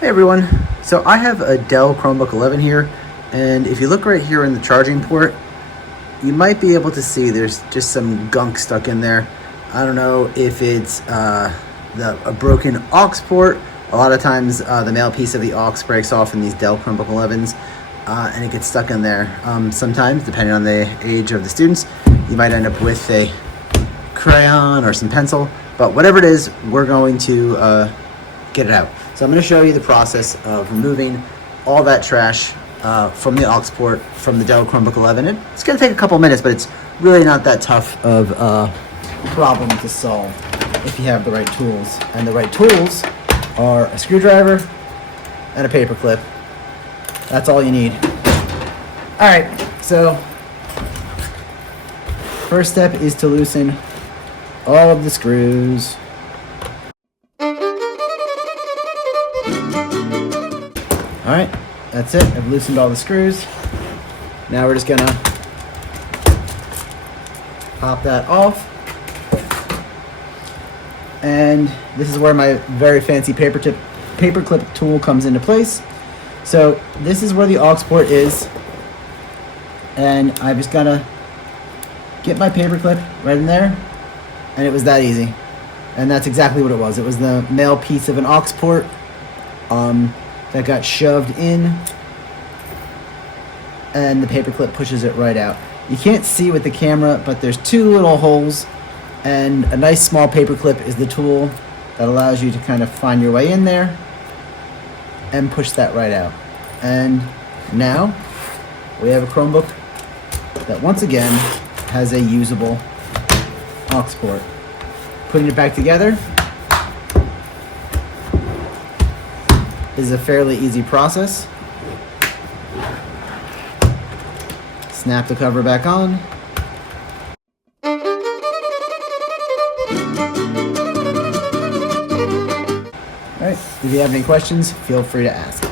Hey everyone, so I have a Dell Chromebook 11 here, and if you look right here in the charging port, you might be able to see there's just some gunk stuck in there. I don't know if it's a broken aux port. A lot of times the male piece of the aux breaks off in these Dell Chromebook 11s and it gets stuck in there. Sometimes, depending on the age of the students, you might end up with a crayon or some pencil, but whatever it is, we're going to get it out. So I'm going to show you the process of removing all that trash from the aux port from the Dell Chromebook 11. It's going to take a couple minutes, but it's really not that tough of a problem to solve if you have the right tools. And the right tools are a screwdriver and a paper clip. That's all you need. All right, so first step is to loosen all of the screws. All right, that's it. I've loosened all the screws. Now we're just gonna pop that off. And this is where my very fancy paper clip tool comes into place. So this is where the aux port is. And I just gotta get my paper clip right in there. And it was that easy. And that's exactly what it was. It was the male piece of an aux port that got shoved in, and the paper clip pushes it right out. You can't see with the camera, but there's two little holes, and a nice small paper clip is the tool that allows you to kind of find your way in there and push that right out. And now we have a Chromebook that once again has a usable aux port. Putting it back together is a fairly easy process. Snap the cover back on. All right, if you have any questions, feel free to ask.